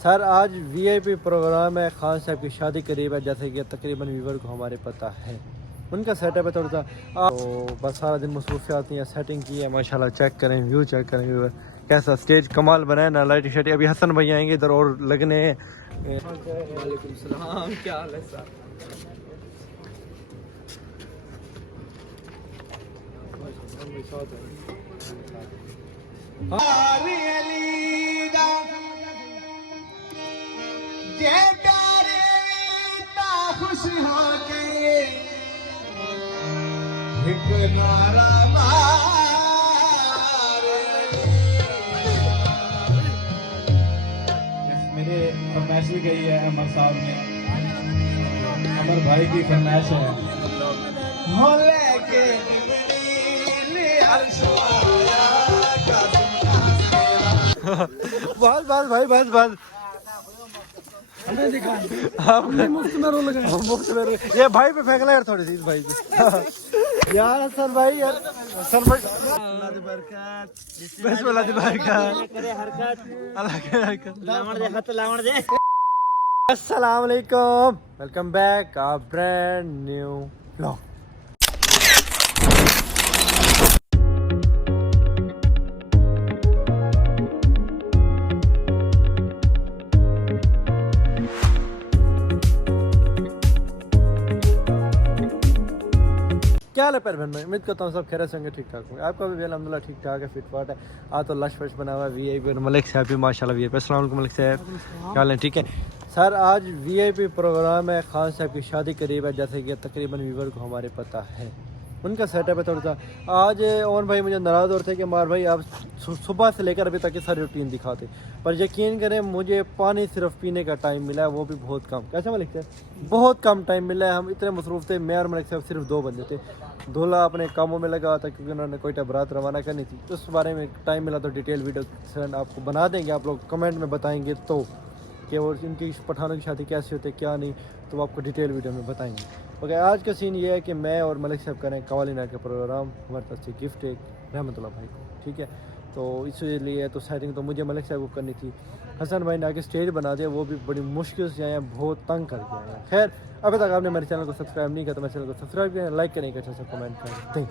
Sir आज VIP programme है, खान साहब की शादी करीब है, जैसे कि तकरीबन व्यूवर को हमारे पता है। उनका सेटअप है थोड़ा सा, तो बस सारा दिन मसरूफियात हैं, सेटिंग की है माशाल्लाह। चेक करें व्यू, चेक करें व्यूवर कैसा स्टेज कमाल बनाया ना, लाइटिंग शाइटिंग। अभी हसन भाई आएंगे इधर और लगने हैं। वालेकुम सलाम, क्या हाल है सर? खुश हो के नारा मेरे फरमाइश भी गई है अमर साहब ने, अमर भाई की फरमाइश है। हो लेके बस बस भाई बस बस मुफ्त में रो लगा, मुफ्त में रो। ये भाई पे फेंकना यार थोड़ी सी, इस भाई पे यार। हसन भाई यार, हसन भाई बिस्मिल्लाह दी बरकत, अल्लाह के हरकत लावण दे, हाथ लावण दे। अस्सलाम वालेकुम, वेलकम बैक आ ब्रांड न्यू व्लॉग। क्या हाल है परवीन भाई? उम्मीद करता हूँ सब खैर से होंगे, ठीक ठाक होंगे। आपका भी अल्हम्दुलिल्लाह ठीक ठाक है, फिट फाट है। आज तो लश फश बना हुआ है। वीआईपी मलिक साहब भी माशाल्लाह वीआईपी। अस्सलाम वालेकुम मलिक साहब, क्या हाल है? ठीक है सर, आज वीआईपी प्रोग्राम है, खान साहब की शादी करीब है, जैसे कि तकरीबन व्यूवर को हमारे पता है। उनका सेटअप है थोड़ा सा। आज ओन भाई मुझे नाराज़ हो रहे थे कि मार भाई आप सुबह से लेकर अभी तक की सारी रूटीन दिखाते, पर यकीन करें मुझे पानी सिर्फ पीने का टाइम मिला है, वो भी बहुत कम। कैसा मलिक साहब? बहुत कम टाइम मिला है। हम इतने मसरूफ़ थे, मैं और मलिक साहब सिर्फ 2 बंदे थे। दूल्हा अपने कामों में लगा था क्योंकि उन्होंने कोयटा बारात रवाना करनी थी। उस बारे में टाइम मिला तो डिटेल वीडियो आपको बना देंगे, आप लोग कमेंट में बताएंगे तो कि और इनकी पठानों की शादी कैसे होती है क्या नहीं, तो आपको डिटेल वीडियो में बताएंगे। ओके, आज का सीन ये है कि मैं और मलिक साहब करें कवाली नाइट का प्रोग्राम। हमारे तरफ से गिफ्ट एक रहमतुल्लाह भाई को, ठीक है। तो इसलिए तो सेटिंग तो मुझे मलिक साहब को करनी थी। हसन भाई ने आके स्टेज बना दिया, वो भी बड़ी मुश्किल से आए हैं, बहुत तंग करके आए हैं। खैर, अभी तक आपने मेरे चैनल को सब्सक्राइब नहीं किया तो मेरे चैनल को सब्सक्राइब करें, लाइक करें, अच्छा सा कमेंट करें।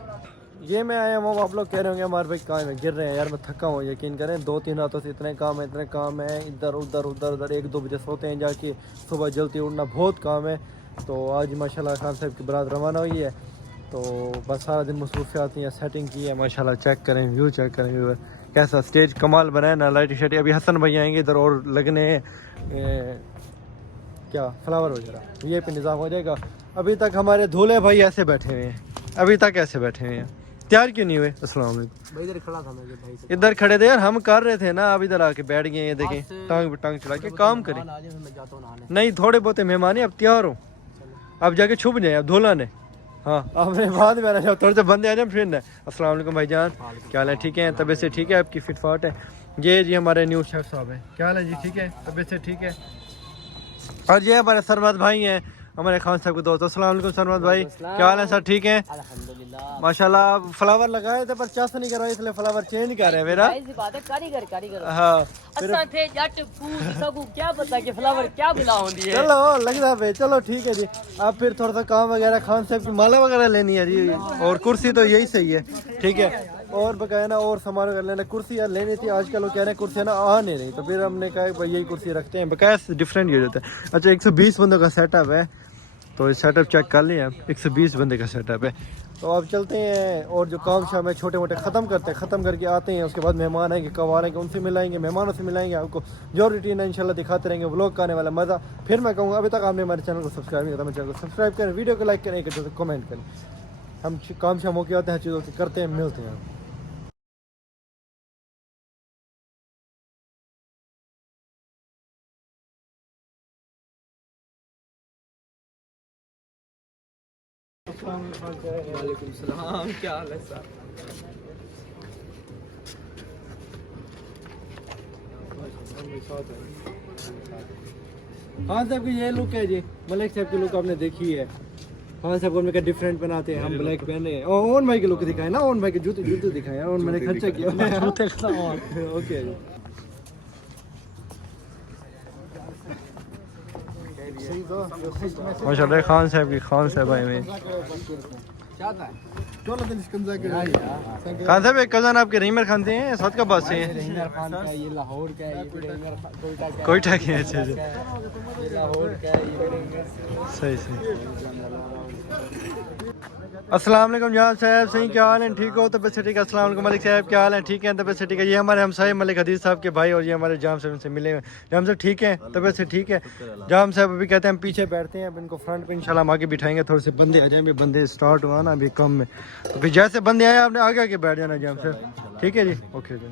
ये मैं आया हूँ, आप लोग कह रहे होंगे हमारे भाई काम में गिर रहे हैं। यार मैं थका हूँ, यकीन करें 2-3 रातों से इतने काम है, इधर उधर 1-2 बजे सोते हैं जाके, सुबह जल्दी उठना, बहुत काम है। तो आज माशाल्लाह खान साहब की बारात रवाना हुई है, तो बस सारा दिन मसरूफियात हैं, सेटिंग की है माशाल्लाह। चेक करें व्यू, चेक करें व्यूवर कैसा स्टेज कमाल बनाया ना, लाइटिंग शाइटिंग। अभी हसन भाई आएंगे इधर और लगने हैं क्या फ्लावर वगैरह, ये पे निज़ाम हो जाएगा। अभी तक हमारे दूल्हे भाई ऐसे बैठे हुए हैं, अभी तक ऐसे बैठे हुए हैं, तैयार क्यों नहीं हुए? अस्सलाम वालेकुम भाई, इधर खड़ा था मैं भाई से, इधर खड़े थे यार, हम कर रहे थे ना, अब इधर आके बैठ गए। ये देखें टांग पे टांग चला के काम करें। नहीं थोड़े बहुत मेहमान है, अब तैयार हो, अब जाके छुप जाए अब धोला ने। हाँ आपने बाद में आना, थोड़े से बंदे आ जाए फिर ना। अस्सलाम वालेकुम भाईजान, क्या हाल है? ठीक है, तबीयत से ठीक है, आपकी फिट फाट है? ये जी हमारे न्यू शेफ साहब हैं, क्या हाल है जी? ठीक है, तबीयत से ठीक है। और ये हमारे सरमद भाई हैं, हमारे खान साहब के दोस्त। अस्सलाम वालेकुम सरमद भाई, क्या हाल है सर? ठीक है माशाल्लाह। फ्लावर लगाए थे पर चास नहीं करवाई, इसलिए फ्लावर चेंज कर रहे हैं मेरा। कारीगर हाँ थे जट फूल सबको क्या पता कि फ्लावर क्या बुला होती है। चलो लगता है, चलो ठीक है जी। अब फिर थोड़ा सा काम वगैरह, खान साहब की माला वगैरह लेनी है जी, और कुर्सी तो यही सही है, ठीक है। और बकाया ना और सामान वगैरह लेना, कुर्सी यार लेनी थी। आजकल वो कह रहे हैं कुर्सी ना आ नहीं रही, तो फिर हमने कहा भाई यही कुर्सी रखते हैं, बकाया डिफरेंट यूज होता है। अच्छा 120 बंदों का सेटअप है, तो सेटअप चेक कर लिया, 120 बंदे का सेटअप है। तो अब चलते हैं और जो काम शाम है छोटे मोटे ख़त्म करते हैं, ख़त्म करके आते हैं। उसके बाद मेहमान आएंगे, कब आ रहे हैं उनसे मिलाएंगे, मेहमानों से मिलाएंगे, आपको जो रूटीन है इंशाल्लाह दिखाते रहेंगे। व्लॉग का आने वाला मज़ा। फिर मैं कहूँगा अभी तक आपने हमारे चैनल को सब्सक्राइब नहीं किया, मेरे चैनल को सब्सक्राइब करें, वीडियो को लाइक करें, एक अच्छे से कमेंट करें। हम काम शाम होके आते हैं, चीज़ों से करते हैं, मिलते हैं। वालेकुम सलाम, क्या हाल है सर? खान साहब की ये लुक है जी, मलिक साहब की लुक आपने देखी है। खान साहब को हमने डिफरेंट बनाते हैं, हम ब्लैक पहने हैं। ओन भाई की लुक दिखाए ना, ओन भाई के जूते जूते दिखाए, और मैंने खर्चा किया। ओके माशाल्लाह खान साहब की खान साहब आए हुए। खान साहब एक कज़न आपके रहीमर खान थे हैं, साथ का बात से हैं? कोयटा के हैं। अच्छा सही सही। अस्सलाम वालेकुम जहां साहब, सही क्या हाल है? ठीक हो? तबियत से ठीक है? अस्सलाम वालेकुम मलिक साहब, क्या हाल है? ठीक है, तबियत से ठीक है। ये हमारे हमसाये मलिक हदीस साहब के भाई और ये हमारे जाम साहब से मिले हुए। जाम साहब ठीक है, तबियत से ठीक है? जाम साहब अभी कहते हैं हम पीछे बैठते हैं, अब इनको फ्रंट पे इंशाल्लाह हम आगे बिठाएंगे। थोड़े से बंदे आ जाएं, अभी बंदे स्टार्ट हुआ ना अभी कम में, तो फिर जैसे बंदे आए आपने आगे आगे बैठ जाना जाम साहब, ठीक है जी? ओके जी।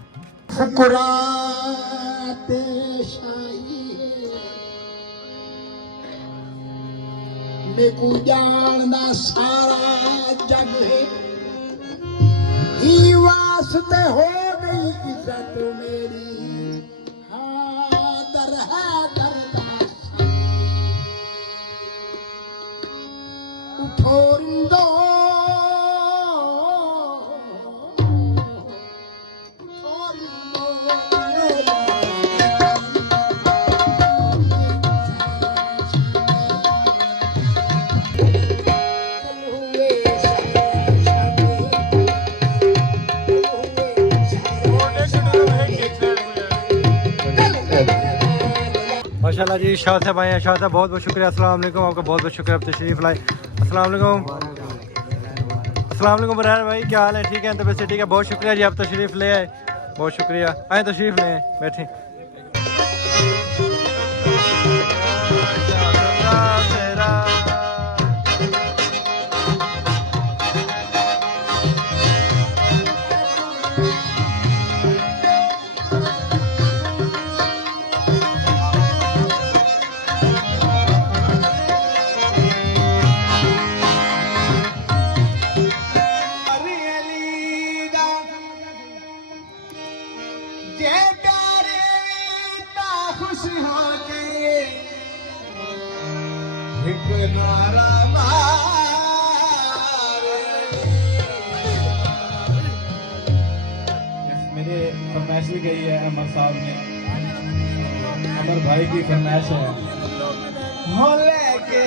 मेकू जानदा सारा जग ही वास्ते हो गई इज्जत मेरी दर है दरदासा उठो रिंदो माशाल्लाह जी शाह साहब आए हैं। शाह साहब बहुत बहुत शुक्रिया, अस्सलाम वालेकुम, आपका बहुत बहुत शुक्रिया, आप तशरीफ़ लाए। अस्सलाम वालेकुम। अस्सलाम वालेकुम बरहान भाई, क्या हाल है? ठीक है, तबियत से ठीक है? बहुत शुक्रिया जी, आप तशरीफ़ ले आए, बहुत शुक्रिया। आए तशरीफ़ ले आए, बैठे। मेरे फरमाइश भी गई है अमर साहब ने, अमर भाई की फरमाइश है। हो लेके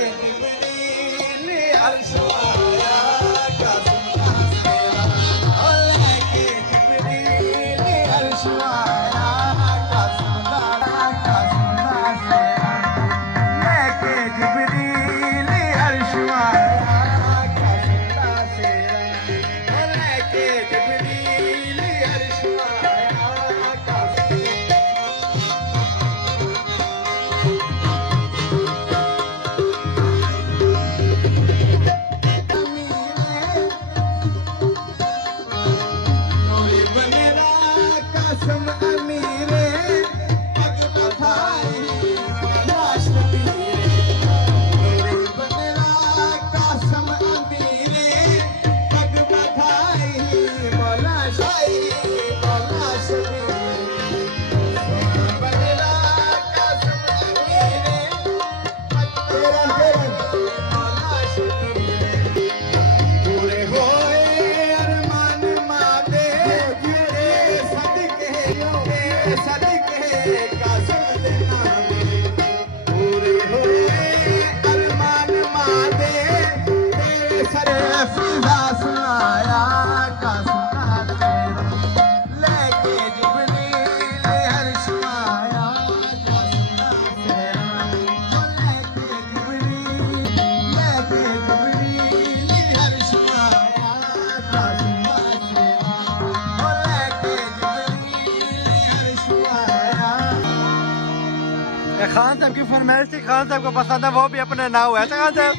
खान साहब की फरमाइश थी, खान साहब को पसंद है, वो भी अपने ना हुआ है खान साहब।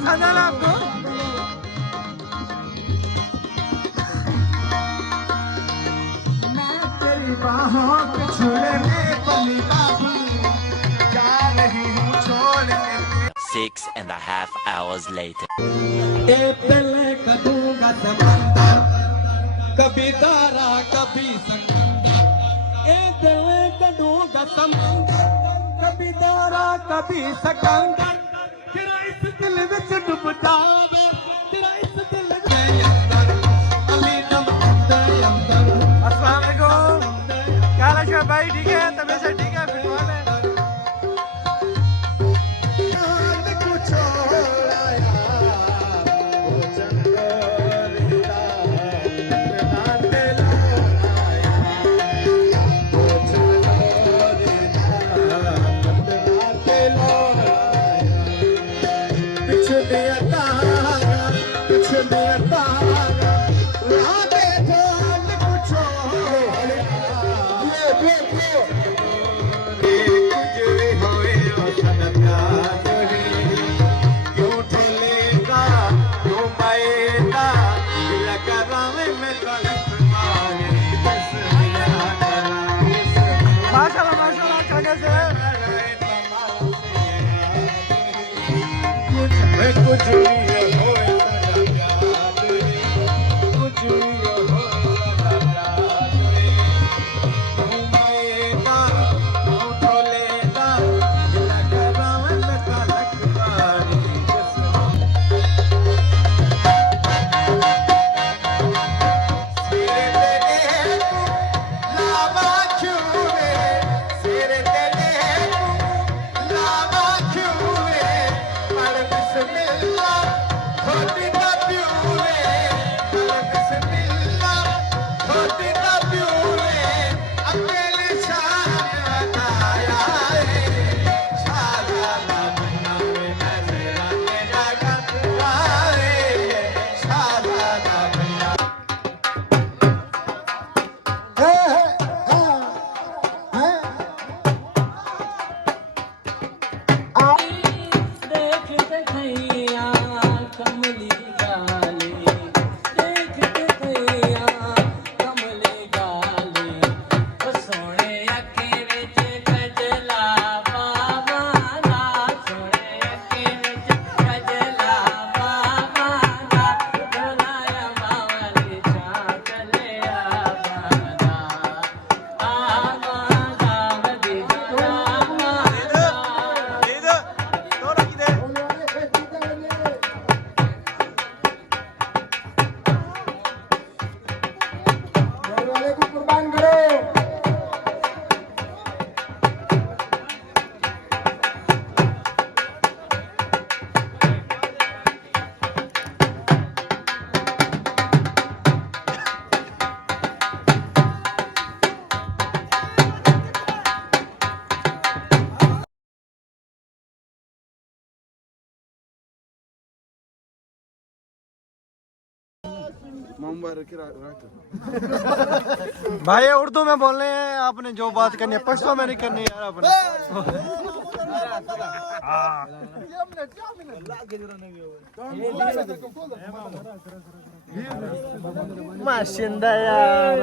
पसंद है ना आपको? मैं तेरी बाहों के छूने पली बाबू जा रही हूँ छोड़ के 6.5 hours later. ए दिल का दूंगा समंदर कभी दारा कभी समंदर ए दिल का दूंगा समंदर कभी दारा कभी सकंदर तेरा इस दिल विच डूब जावे तेरा इस दिल के अंदर अली दम अंदर अंदर अस्सलाम वालेकुम, क्या हाल है शेख भाई? ठीक है, तबीयत से ठीक है? फिटवाल है? माशाल्लाह माशाल्लाह, खाने से कुछ भाई उर्दू में बोलने हैं, आपने जो बात करनी है पश्तो में नहीं करनी यार आपने। माशिंदा यार,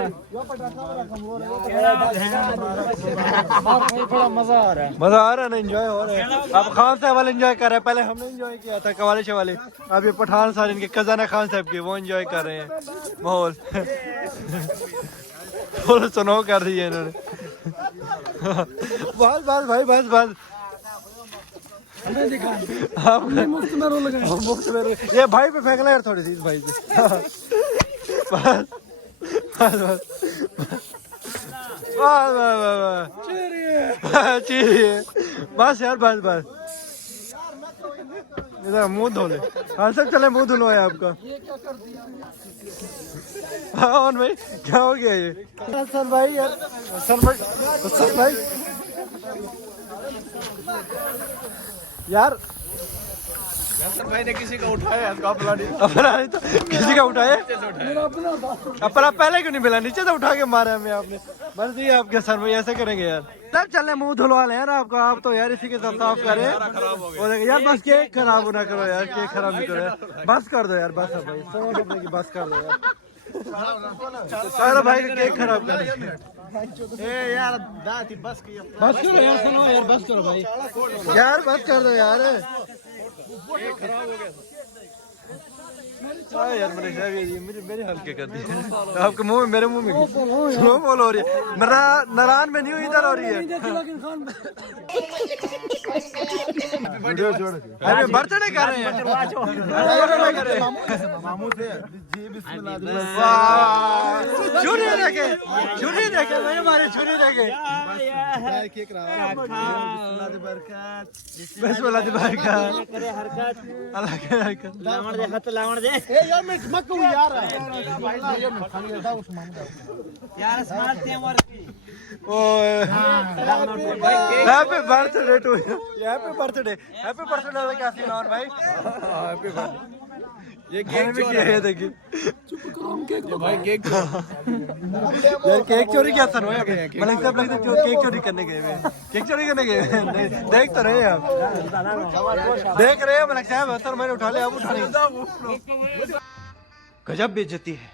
मजा आ रहा है, मजा आ रहा है ना, एंजॉय हो रहा है। अब खान साहब वाले एंजॉय कर रहे हैं, पहले हमने एंजॉय किया था कवाले शे वाले, अब ये पठान साहब इनके कजाना खान साहब के वो एंजॉय कर रहे हैं माहौल। फुल सुनो कर दी है इन्होंने। बस बस भाई बस बस, मुफ्त में रो लगा, मुफ्त में रो। ये भाई पे फेंकना यार थोड़ी सी, इस भाई से। बस बस बस चिड़िए बस यार, बस बस इधर मुंह धो ले। हाँ सर चले, मुंह धुलो है आपका। हाँ भाई क्या हो गया ये? सर भाई यार, सर भाई यार भाई ने किसी का उठाया अपना नहीं तो किसी का उठाया अपना पहले क्यों नहीं मिला नीचे तो उठा के मारा हमें आपने मर्जी है आपके सर भाई ऐसे करेंगे यार सब चलने मुंह धुलवा ले यार आपका आप तो यार इसी के साथ साफ करे यार बस केक खराब ना करो यार केक खराब नहीं करो यार बस कर दो यार बस भाई समझ की बस कर दो यार सारा भाई का केक खराब कर यार बस करो यार सुनो यार बस करो भाई यार बस कर दो यार यार मेरे मेरे हल्के कर दिए आपके मुंह में मेरे मुंह में स्लो बोल हो रही है नारायण में नहीं हुई इधर हो रही है अरे बर्थडे कर रहे हैं छुरी देखे मेरे मारे छुरी देखे लावण दे यार मैं मत कहूं यार स्मार्ट थे और happy birthday to you happy birthday क्या सीन और भाई हैप्पी ये केक चोरी है देखिए चुप करो हम केक दो भाई केक यार केक चोरी क्या सर होया मतलब सब लगता है केक चोरी करने गए हैं केक चोरी करने गए हैं देख तो रहे हैं आप देख रहे हैं मतलब साहब सर मैंने उठा लिया आप उठा नहीं गजब बेइज्जती है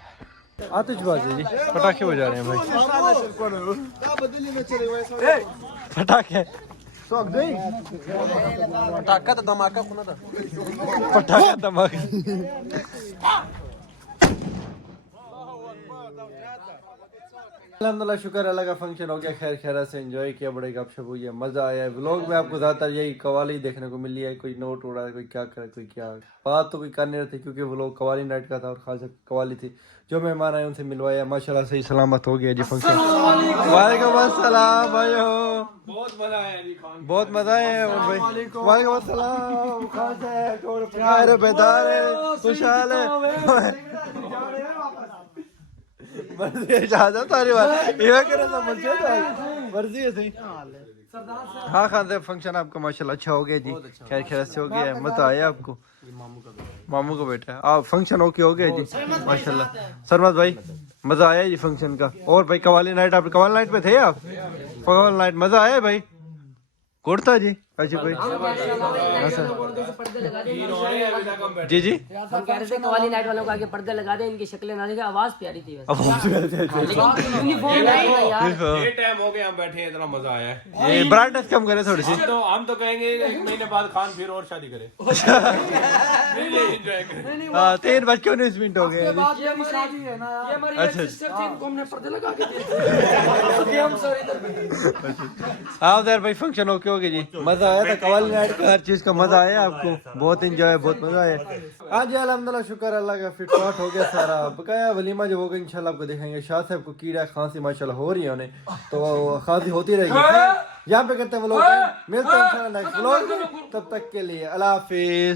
आतिशबाजी जी पटाखे बजा रहे हैं भाई पटाखे पटाखा तो धमाका सुना था पटाखा धमाका अल्हम्दुलिल्लाह शुक्र अल्लाह का फंक्शन हो गया खैर खैरा से एंजॉय किया बड़े गपशप हुई है मज़ा आया है व्लॉग में आपको ज़्यादातर यही कवाली देखने को मिली है कोई नोट उड़ा कोई क्या करे कोई क्या बात तो कोई कर नहीं रही थी क्योंकि व्लॉग कवाली नाइट का था और खास कवाली थी जो मेहमान आए उनसे मिलवाया माशाल्लाह सही सलामत हो गया जी फंक्शन वालेकुम अस्सलाम भाइयों बहुत मज़ा आया जी खान बहुत मज़ा आया भाई वालेकुम अस्सलाम खान साहब प्यारे बेदार है खुशहाल है मर्जी इजाजत सारी बात ये करे तो मर्जी है सही हाँ खान साहब फंक्शन आपका माशाल्लाह अच्छा हो गया जी खैर खैर से हो गया मजा आया आपको मामू का बेटा आप फंक्शन ओके हो गया जी माशाल्लाह सरमत भाई मजा आया जी फंक्शन का और भाई कवाली नाइट आप कवाली नाइट पे थे आप कवाली नाइट मजा आया भाई कुर्ता जी अच्छा कोई जी जी हम कह रहे थे कवाली नाइट वालों को आगे पर्दे लगा दे इनकी शक्लें ना देखे आवाज प्यारी थी अब ये टाइम हो गया हम बैठे हैं इतना मजा आया है ये ब्राइटनेस कम करे थोड़ी सी हम तो कहेंगे 1 महीने बाद खान फिर और शादी करे हाँ 3:19 हो गए अच्छा हाँ उधर भाई फंक्शन ओके हो गया जी मजा आया था कवाली नाइट का हर चीज का मजा आया आपको बहुत एंजॉय बहुत मजा आया आज अल्हम्दुलिल्लाह शुक्र अल्लाह का फिट फाट हो गया सारा बकाया वलीमा जो होगा इंशाल्लाह आपको दिखाएंगे शाह साहब को कीड़ा खांसी माशाल्लाह हो रही है उन्हें तो खांसी होती रहेगी यहाँ पे करते हैं व्लॉग मिलते हैं इंशाल्लाह नेक्स्ट व्लॉग तब तक के लिए अल्लाह हाफिज।